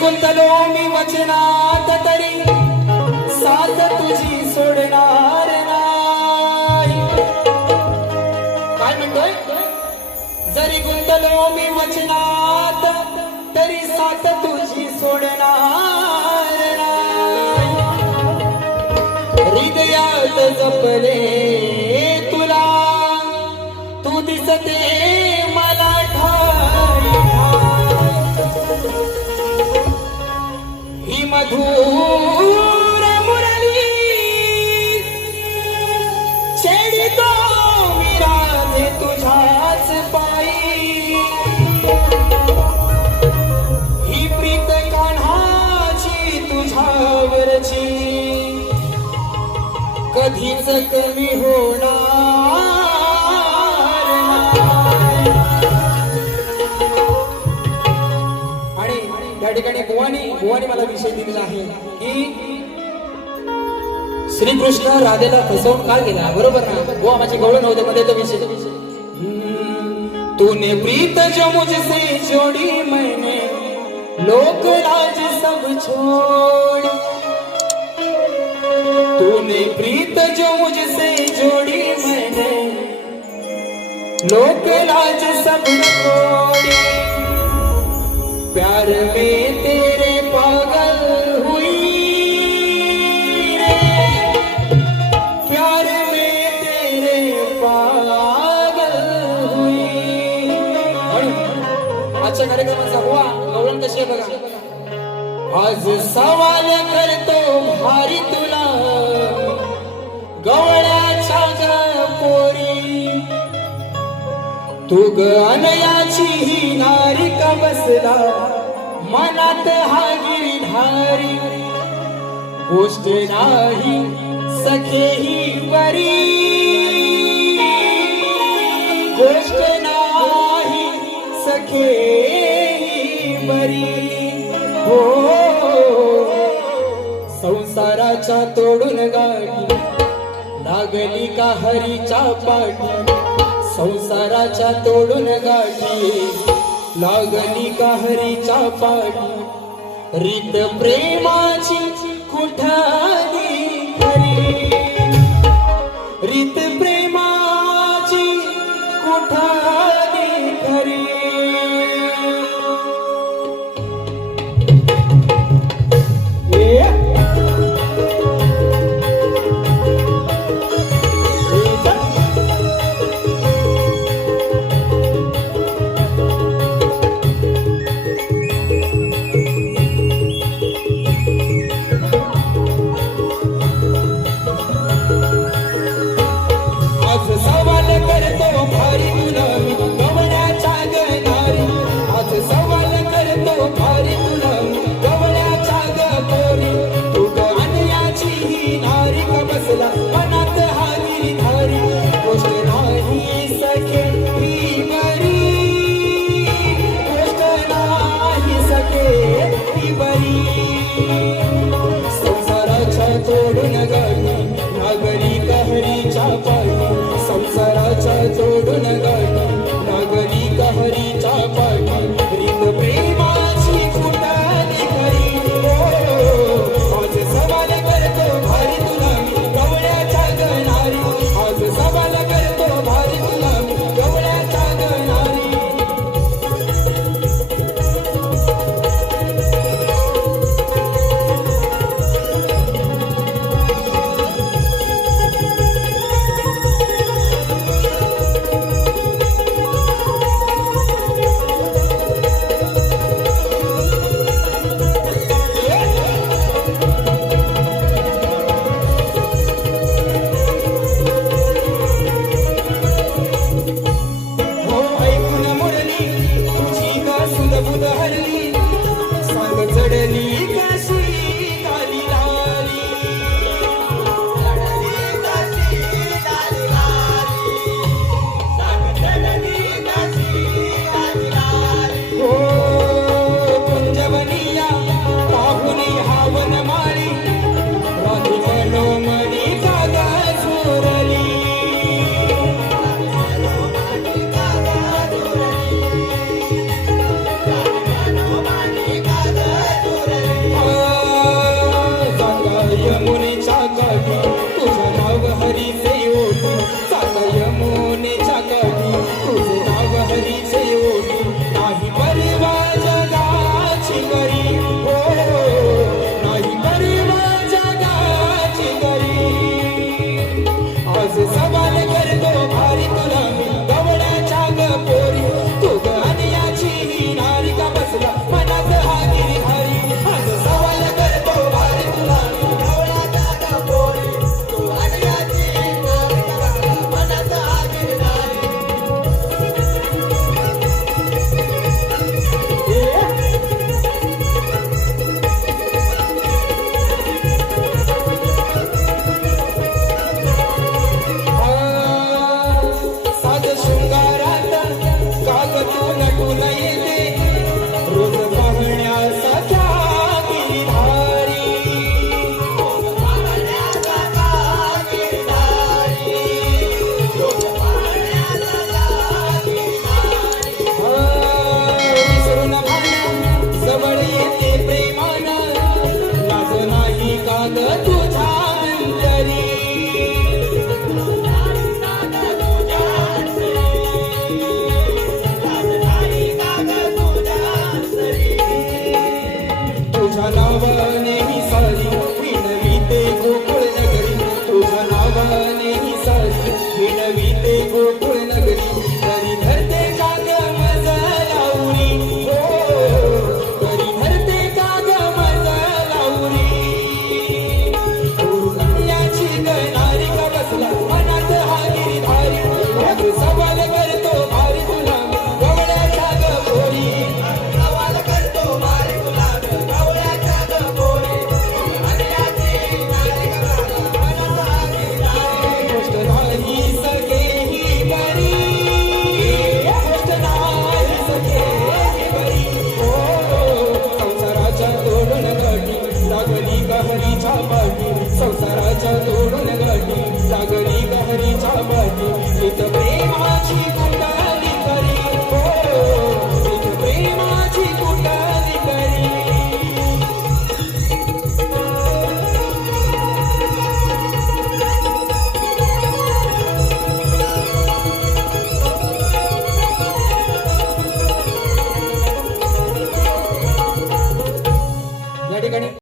गुंतलो मी वचनात तरी साथ तुझी सोडणार नाही. काय म्हणतोय? जरी गुंतलो मी वचनात तरी साथ तुझी सोडणार नाही. हृदयात जपले तुला तू दिसते मला ठाई ही मधुर मुरली छेडितो मी राधे तुझ्याच पायी. ही प्रीत कान्हाची तुझ्यावरची कधीच कमी होणार नाही. आणि त्या ठिकाणी बुवानी मला विषय दिलेला आहे की श्रीकृष्ण राधेला फसवून का गेला. बरोबर ना? बुवा माझी गवळण नव्हते मध्ये तो विषय. तूने प्रीत जो मुझसे जोड़ी मैंने लोक लाज सब छोड़. तूने प्रीत जो मुझसे जोड़ी मैंने लोक लाज सब छोड़. प्यार में तेरे पागल हुई रे. प्यार में तेरे पागल हुई. आजच्या कार्यक्रमाचा हुआ गवळण कशी आहे बघा. आज सवाल करतो भारी तुला गवळ्याच्या ग पोरी. तू ग अनयाची ही नारी का बसला मनात हा गिरधारी. गोष्ट नाही सखे ही बरी. गोष्ट नाही सखे ही बरी. हो संसाराच्या तोडून गाठी लागली का हरीच्या पाठी. संसाराच्या तोडून गाठी लागली का हरीच्या पाठी. रीत प्रेमाची कुठाली खरी. रीत प्रेमाची कुठाली खरी. ग तुझ्या अंतरी तुझ्या नावाने ही सारी विणविते गोकुळ नगरी तुझ्या नावाने ही सारी विणविते गोकुळ नगरी तरी धरते काग मज लावरी हो तरी धरते काग मज लावरी याची गणारी का बसला मनात हा गिरीधारी तू सवाल करतो भारी तुला गवळ्याच्या ग पोरी सवाल करतो भारी तुला गवळ्याच्या ग पोरी गोष्ट नाही सके ही बरी गोष्ट नाही सके ही बरी हो संसाराच्या तोडून गाठी सागरी गहरीच्या पाठी संसाराच्या तोडून गाठी सागरी गहरीच्या पाठी एक प्रेमाची